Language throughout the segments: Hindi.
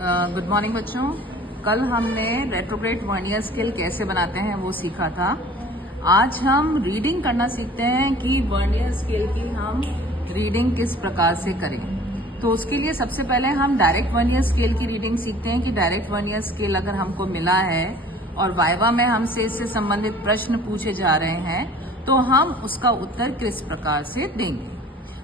गुड मॉर्निंग बच्चों। कल हमने रेट्रोग्रेड वर्नियर स्केल कैसे बनाते हैं वो सीखा था। आज हम रीडिंग करना सीखते हैं कि वर्नियर स्केल की हम रीडिंग किस प्रकार से करें। तो उसके लिए सबसे पहले हम डायरेक्ट वर्नियर स्केल की रीडिंग सीखते हैं कि डायरेक्ट वर्नियर स्केल अगर हमको मिला है और वाइवा में हमसे इससे संबंधित प्रश्न पूछे जा रहे हैं तो हम उसका उत्तर किस प्रकार से देंगे।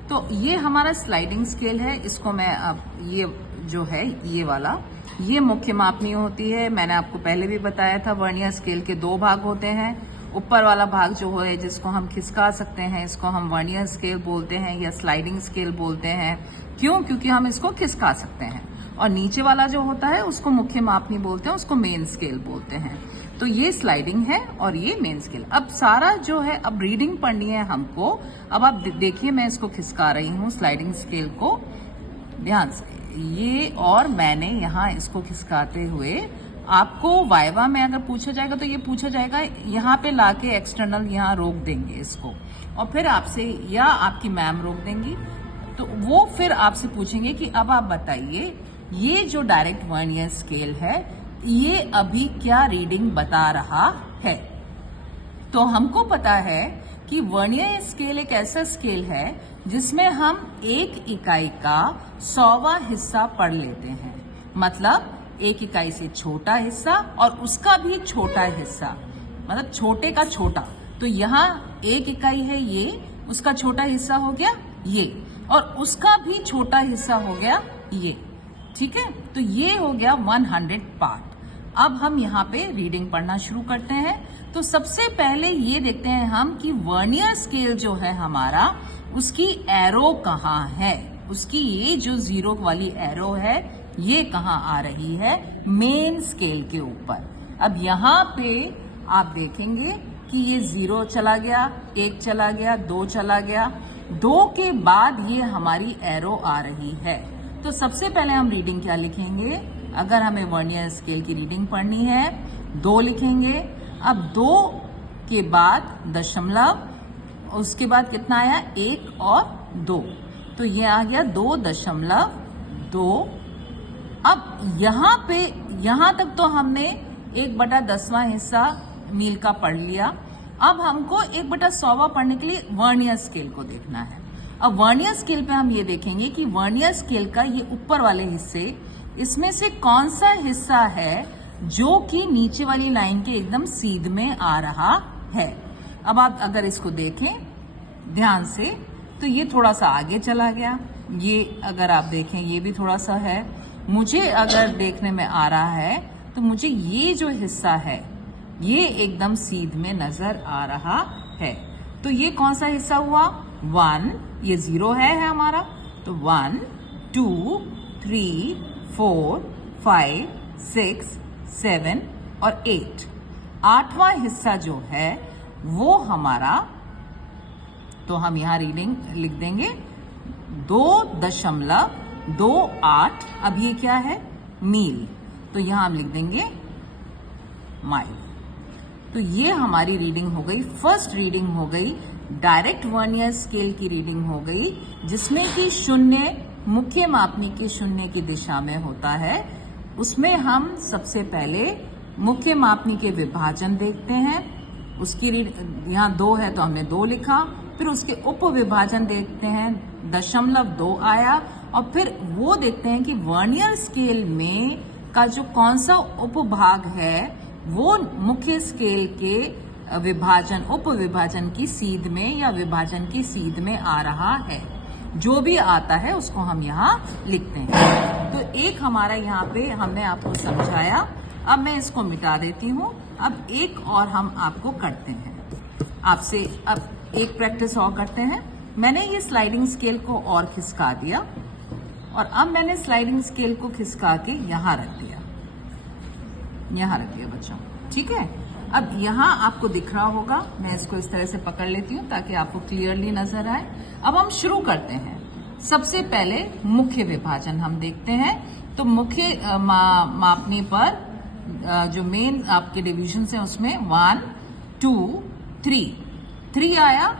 तो ये हमारा स्लाइडिंग स्केल है। इसको मैं अब ये जो है ये वाला ये मुख्य मापनी होती है। मैंने आपको पहले भी बताया था वर्नियर स्केल के दो भाग होते हैं। ऊपर वाला भाग जो है जिसको हम खिसका सकते हैं इसको हम वर्नियर स्केल बोलते हैं या स्लाइडिंग स्केल बोलते हैं। क्यों? क्योंकि हम इसको खिसका सकते हैं। और नीचे वाला जो होता है उसको मुख्य मापनी बोलते हैं, उसको मेन स्केल बोलते हैं। तो ये स्लाइडिंग है और ये मेन स्केल। अब सारा जो है अब रीडिंग पढ़नी है हमको। अब आप देखिए मैं इसको खिसका रही हूँ स्लाइडिंग स्केल को ध्यान से ये, और मैंने यहाँ इसको खिसकाते हुए आपको वाइवा में अगर पूछा जाएगा तो ये पूछा जाएगा यहाँ पे लाके एक्सटर्नल यहाँ रोक देंगे इसको और फिर आपसे या आपकी मैम रोक देंगी तो वो फिर आपसे पूछेंगे कि अब आप बताइए ये जो डायरेक्ट वर्नियर स्केल है ये अभी क्या रीडिंग बता रहा है। तो हमको पता है कि वर्नियर स्केल एक ऐसा स्केल है जिसमें हम एक इकाई का 100वां हिस्सा पढ़ लेते हैं। मतलब एक इकाई से छोटा हिस्सा और उसका भी छोटा हिस्सा, मतलब छोटे का छोटा। तो यहाँ एक इकाई है ये, उसका छोटा हिस्सा हो गया ये, और उसका भी छोटा हिस्सा हो गया ये। ठीक है, तो ये हो गया 100 पार्ट। अब हम यहाँ पे रीडिंग पढ़ना शुरू करते हैं। तो सबसे पहले ये देखते हैं हम कि वर्नियर स्केल जो है हमारा उसकी एरो कहाँ है। उसकी ये जो 0 वाली एरो है ये कहाँ आ रही है? मेन स्केल के ऊपर। अब यहाँ पे आप देखेंगे कि ये 0 चला गया, 1 चला गया, 2 चला गया, 2 के बाद ये हमारी एरो आ रही है। तो सबसे पहले हम रीडिंग क्या लिखेंगे? अगर हमें वर्नियर स्केल की रीडिंग पढ़नी है 2 लिखेंगे। अब 2 के बाद दशमलव, उसके बाद कितना आया? 1 और 2, तो ये आ गया 2.2। अब यहाँ पे यहाँ तक तो हमने 1/10वां हिस्सा मील का पढ़ लिया। अब हमको 1/100वां पढ़ने के लिए वर्नियर स्केल को देखना है। अब वर्नियर स्केल पे हम ये देखेंगे कि वर्नियर स्केल का ये ऊपर वाले हिस्से, इसमें से कौन सा हिस्सा है जो कि नीचे वाली लाइन के एकदम सीध में आ रहा है। अब आप अगर इसको देखें ध्यान से तो ये थोड़ा सा आगे चला गया। ये अगर आप देखें ये भी थोड़ा सा है। मुझे अगर देखने में आ रहा है तो मुझे ये जो हिस्सा है ये एकदम सीध में नजर आ रहा है। तो ये कौन सा हिस्सा हुआ? 1, ये 0 है हमारा। तो 1, 2, 3, 4, 5, 6, 7 और 8। 8वां हिस्सा जो है वो हमारा, तो हम यहाँ रीडिंग लिख देंगे 2.28। अब ये क्या है? मील। तो यहाँ हम लिख देंगे माइल। तो ये हमारी रीडिंग हो गई, फर्स्ट रीडिंग हो गई, डायरेक्ट वर्नियर स्केल की रीडिंग हो गई, जिसमें कि 0 मुख्य मापनी के 0 की दिशा में होता है। उसमें हम सबसे पहले मुख्य मापनी के विभाजन देखते हैं। उसकी यहाँ 2 है तो हमने 2 लिखा। फिर उसके उप विभाजन देखते हैं, 0.2 आया। और फिर वो देखते हैं कि वर्नियर स्केल में का जो कौन सा उपभाग है वो मुख्य स्केल के विभाजन उप विभाजन की सीध में या विभाजन की सीध में आ रहा है। जो भी आता है उसको हम यहाँ लिखते हैं। तो एक हमारा यहाँ पे हमने आपको समझाया। अब मैं इसको मिटा देती हूँ। अब एक और हम आपको करते हैं आपसे। अब एक प्रैक्टिस और करते हैं। मैंने ये स्लाइडिंग स्केल को और खिसका दिया और अब मैंने स्लाइडिंग स्केल को खिसका के यहाँ रख दिया, यहाँ रख दिया बच्चों। ठीक है, अब यहाँ आपको दिख रहा होगा, मैं इसको इस तरह से पकड़ लेती हूँ ताकि आपको क्लियरली नजर आए। अब हम शुरू करते हैं। सबसे पहले मुख्य विभाजन हम देखते हैं। तो मुख्य मापनी पर जो मेन आपके डिविजन है उसमें 1, 2, 3 आया।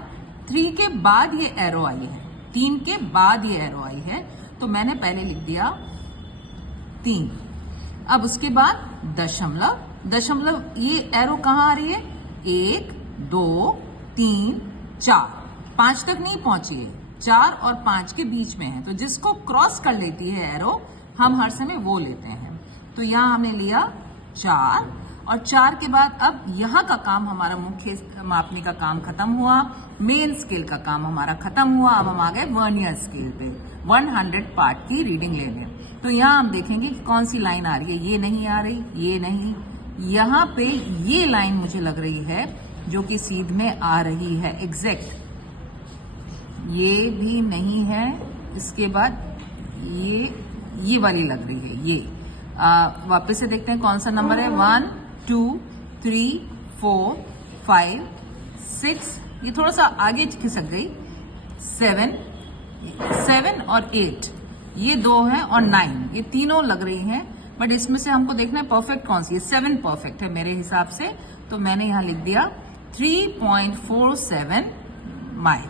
3 के बाद ये एरो आई है, 3 के बाद ये एरो आई है। तो मैंने पहले लिख दिया 3। अब उसके बाद दशमलव, दशमलव ये एरो कहाँ आ रही है, 1 2 3 4, 5 तक नहीं पहुंची है, 4 और 5 के बीच में है, तो जिसको क्रॉस कर लेती है एरो हम हर समय वो लेते हैं। तो यहाँ हमने लिया 4 और 4 के बाद अब यहाँ का काम हमारा मुख्य मापने का काम खत्म हुआ, मेन स्केल का काम हमारा खत्म हुआ। अब हम आ गए वर्नियर स्केल पे 100 पार्ट की रीडिंग लेने। तो यहाँ हम देखेंगे कि कौन सी लाइन आ रही है, ये नहीं आ रही, ये नहीं, यहाँ पे ये लाइन मुझे लग रही है जो कि सीध में आ रही है एग्जैक्ट, ये भी नहीं है, इसके बाद ये वाली लग रही है, ये वापस से देखते हैं कौन सा नंबर है, 1 2 3 4 5 6, ये थोड़ा सा आगे खिसक गई, 7 और 8, ये 2 है और 9, ये तीनों लग रही हैं, बट इसमें से हमको देखना है परफेक्ट कौन सी है। 7 परफेक्ट है मेरे हिसाब से, तो मैंने यहां लिख दिया 3.47 माइल।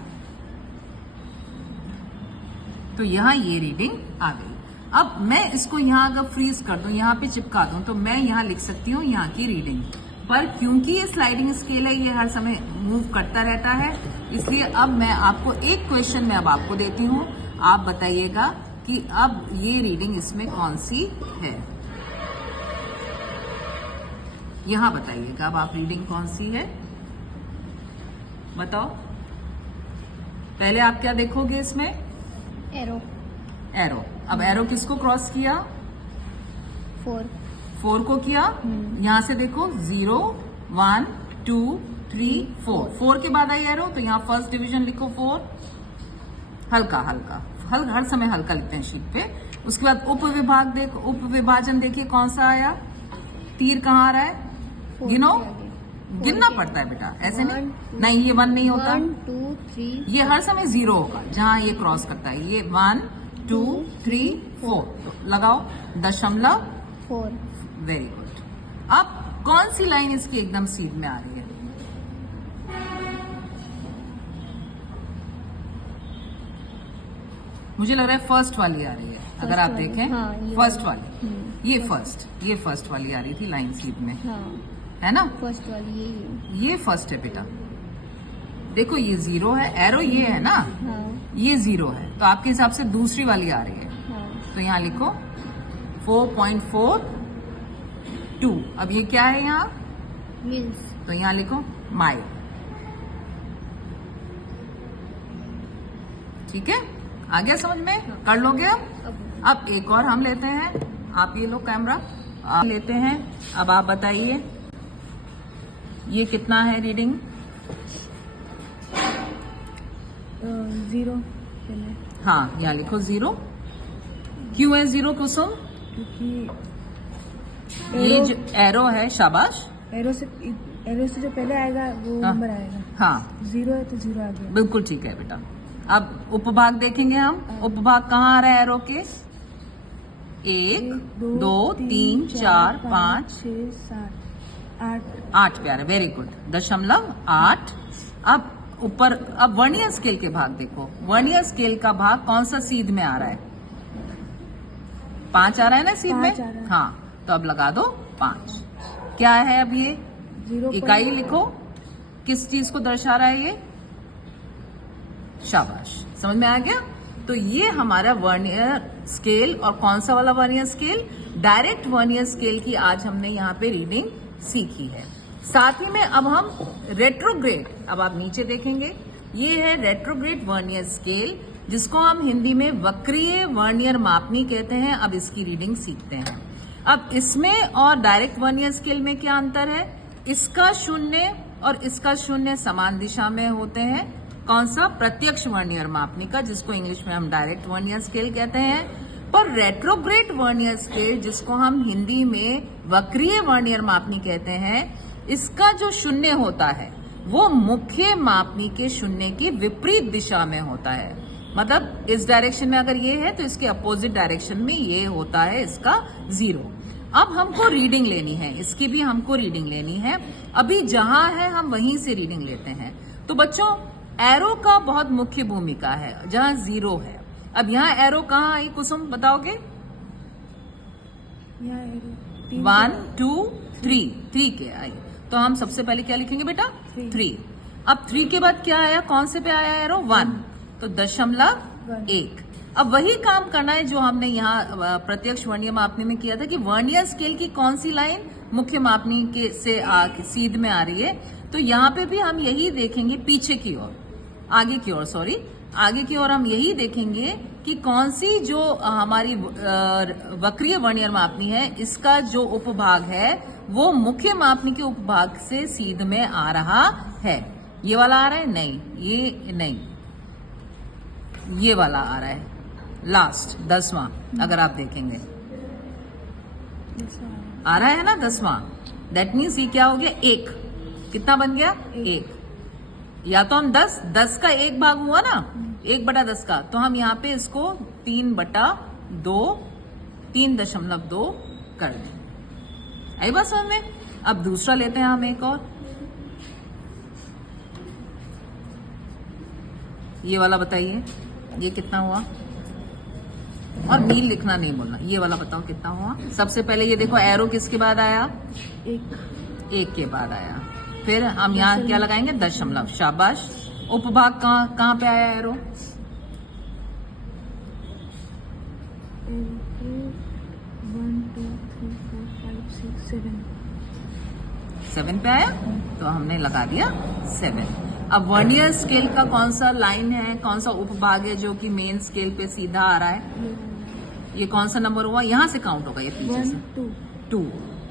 तो यहां ये रीडिंग आ गई। अब मैं इसको यहां अगर फ्रीज कर दूं, यहां पे चिपका दूं, तो मैं यहां लिख सकती हूं यहां की रीडिंग, पर क्योंकि ये स्लाइडिंग स्केल है, ये हर समय मूव करता रहता है, इसलिए अब मैं आपको एक क्वेश्चन में अब आपको देती हूं, आप बताइएगा कि अब ये रीडिंग इसमें कौन सी है। यहां बताइएगा अब आप रीडिंग कौन सी है, बताओ। पहले आप क्या देखोगे इसमें, एरो। एरो। अब एरो किसको क्रॉस किया, 4 को किया। यहां से देखो 0 1 2 3 4 के बाद आई एरो, तो यहां फर्स्ट डिवीजन लिखो 4, हल्का हल्का हर समय हल्का लिखते हैं शीट पे। उसके बाद उप विभाग देखो, उप विभाजन देखिए कौन सा आया, तीर कहाँ आ रहा है, गिनो, गिनना पड़ता है बेटा, ऐसे नहीं, ये 1 नहीं होता, 1 2 3, ये हर समय 0 होगा जहां ये क्रॉस करता है, ये 1 2 3 4, तो लगाओ दशमलव 4। Very good. अब कौन सी लाइन इसकी एकदम सीध में आ रही है, मुझे लग रहा है फर्स्ट वाली आ रही है, अगर आप देखें, हाँ, फर्स्ट वाली, ये फर्स्ट वाली आ रही थी लाइन सीध में, हाँ, है ना, फर्स्ट वाली ये फर्स्ट है बेटा, देखो ये 0 है, एरो ये है ना, हाँ, ये 0 है, तो आपके हिसाब से दूसरी वाली आ रही है, हाँ, तो यहाँ लिखो 4.42। अब ये क्या है यहाँ, मील्स। तो यहाँ लिखो माइल, ठीक है, आ गया समझ में, कर लोगे अब एक और हम लेते हैं, आप ये लो कैमरा, आप लेते हैं, अब आप बताइए ये कितना है रीडिंग, 0। हाँ यहाँ लिखो 0, क्यों है 0 कुसुम, क्योंकि ये जो एरो है, शाबाश, एरो से जो पहले आएगा वो नंबर आएगा, हाँ 0 है तो 0 आ गया, बिल्कुल ठीक है बेटा। अब उपभाग देखेंगे हम, उपभाग कहाँ आ रहा है एरो के, 1 2 3 4 5 6 7 8 पे आ रहा है, वेरी गुड, दशमलव 8। अब ऊपर, अब वर्नियर स्केल के भाग देखो, वर्नियर स्केल का भाग कौन सा सीध में आ रहा है, 5 आ रहा है ना सीध में, हाँ, तो अब लगा दो 5, क्या है अब ये 0 इकाई लिखो, किस चीज को दर्शा रहा है ये, शाबाश, समझ में आ गया। तो ये हमारा वर्नियर स्केल, और कौन सा वाला vernier scale, direct vernier scale की आज हमने यहाँ पे रीडिंग सीखी है। साथ ही में अब हम रेट्रोग्रेड, अब आप नीचे देखेंगे, ये है रेट्रोग्रेड वर्नियर स्केल, जिसको हम हिंदी में वक्रीय वर्नियर मापनी कहते हैं। अब इसकी रीडिंग सीखते हैं। अब इसमें और डायरेक्ट वर्नियर स्केल में क्या अंतर है, इसका 0 और इसका 0 समान दिशा में होते हैं, कौन सा, प्रत्यक्ष वर्नियर मापनी का, जिसको इंग्लिश में हम डायरेक्ट वर्नियर स्केल कहते हैं। पर रेट्रोग्रेड वर्नियर स्केल, जिसको हम हिंदी में वक्रीय वर्नियर मापनी कहते हैं, इसका जो 0 होता है वो मुख्य मापनी के 0 की विपरीत दिशा में होता है। मतलब इस डायरेक्शन में अगर ये है तो इसके अपोजिट डायरेक्शन में ये होता है इसका 0। अब हमको रीडिंग लेनी है, इसकी भी हमको रीडिंग लेनी है। अभी जहां है हम वहीं से रीडिंग लेते हैं। तो बच्चों, एरो का बहुत मुख्य भूमिका है जहां 0 है। अब यहाँ एरो कहाँ आई कुसुम, बताओगे, यहाँ एरो 1 2 3 3 के आई। तो हम सबसे पहले क्या लिखेंगे बेटा? 3। अब 3 के बाद क्या आया? कौन से पे आया एरो? 1। तो 0.1। अब वही काम करना है जो हमने यहाँ प्रत्यक्ष वर्नियर मापनी में किया था कि वर्नियर स्केल की कौन सी लाइन मुख्य मापनी के से सीध में आ रही है। तो यहाँ पे भी हम यही देखेंगे पीछे की ओर, आगे की ओर, सॉरी आगे की ओर हम यही देखेंगे कि कौन सी जो हमारी वक्रीय वर्नियर मापनी है, इसका जो उपभाग है वो मुख्य मापनी के उपभाग से सीध में आ रहा है। ये वाला आ रहा है? नहीं, ये नहीं, ये वाला आ रहा है लास्ट 10वां। अगर आप देखेंगे आ रहा है ना 10वां। दैट मीन्स ये क्या हो गया? 1। कितना बन गया? 1। या तो हम 10 का 1 भाग हुआ ना, 1/10 का, तो हम यहाँ पे इसको 3/2 3.2 कर दें। आई बात समझ में? अब दूसरा लेते हैं हम एक और, ये वाला बताइए ये कितना हुआ? और मील लिखना नहीं बोलना, ये वाला बताओ कितना हुआ? सबसे पहले ये देखो एरो किसके बाद आया? 1 के बाद आया। फिर हम यहाँ क्या लगाएंगे? दशमलव। शाबाश। उपभाग कहाँ पे आया एरो? 7 पे आया, तो हमने लगा दिया 7। अब वर्नियर स्केल का कौन सा लाइन है, कौन सा उपभाग है जो कि मेन स्केल पे सीधा आ रहा है? ये कौन सा नंबर हुआ? यहाँ से काउंट होगा, ये पीछे से 2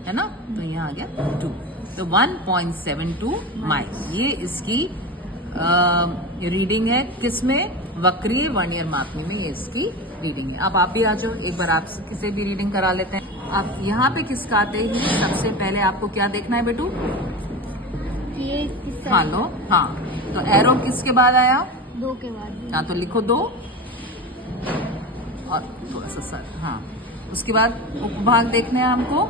है ना, तो यहाँ आ गया 2। तो 1.72 माइल ये इसकी रीडिंग है। किसमें? वक्रीय वर्नियर मापनी में ये इसकी रीडिंग है। अब आप भी आ जाओ, एक बार आप किसे भी रीडिंग करा लेते हैं। अब यहाँ पे किसका आते ही सबसे पहले आपको क्या देखना है बेटू? हाँ लो, हाँ, तो एरो किसके बाद आया? 2 के बाद। हाँ, तो लिखो 2 और थोड़ा सा सर, हाँ, उसके बाद उपभाग देखने हैं हमको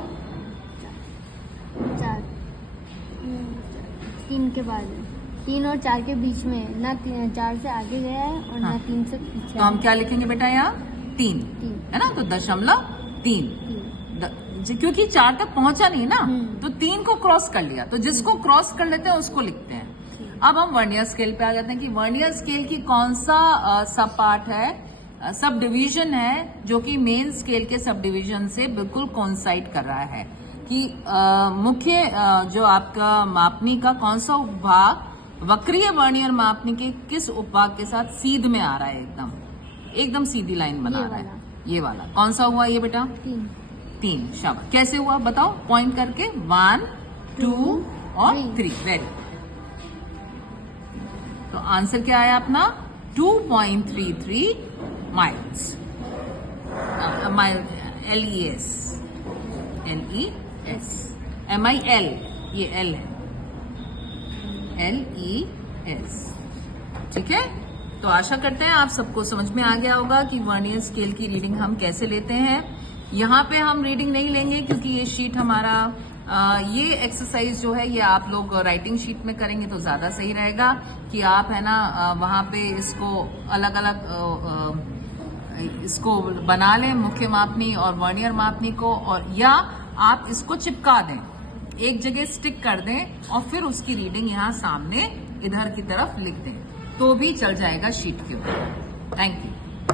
4 3 के बाद, 3 और 4 के बीच में, ना 4 से आगे गया है और ना 3 से पीछे। तो हम क्या लिखेंगे बेटा? यहाँ 3 है ना, तो 0.3, क्योंकि 4 तक पहुंचा नहीं ना, तो 3 को क्रॉस कर लिया। तो जिसको क्रॉस कर लेते हैं उसको लिखते हैं। अब हम वर्नियर स्केल पे आ जाते हैं कि वर्नियर स्केल की कौन सा सब पार्ट है, सब डिवीजन है जो कि मेन स्केल के सब डिवीजन से बिल्कुल कोइंसाइड कर रहा है कि मुख्य जो आपका मापनी का कौन सा उपभाग वक्रीय वर्नियर मापनी के किस उपभाग के साथ सीध में आ रहा है, एकदम सीधी लाइन बना रहा है। ये वाला कौन सा हुआ ये बेटा? 3। शाबाश। कैसे हुआ बताओ? पॉइंट करके 1 2 और 3। वेरी। तो आंसर क्या आया अपना? 2.33 माइल्स। LES MIL, ये L है, LES। ठीक है, तो आशा करते हैं आप सबको समझ में आ गया होगा कि वर्नियर स्केल की रीडिंग हम कैसे लेते हैं। यहाँ पे हम रीडिंग नहीं लेंगे क्योंकि ये शीट हमारा ये एक्सरसाइज जो है ये आप लोग राइटिंग शीट में करेंगे तो ज्यादा सही रहेगा कि आप है ना वहाँ पे इसको अलग अलग इसको बना लें, मुख्य मापनी और वर्नियर मापनी को, और या आप इसको चिपका दें, एक जगह स्टिक कर दें और फिर उसकी रीडिंग यहाँ सामने इधर की तरफ लिख दें, तो भी चल जाएगा शीट के ऊपर। Thank you.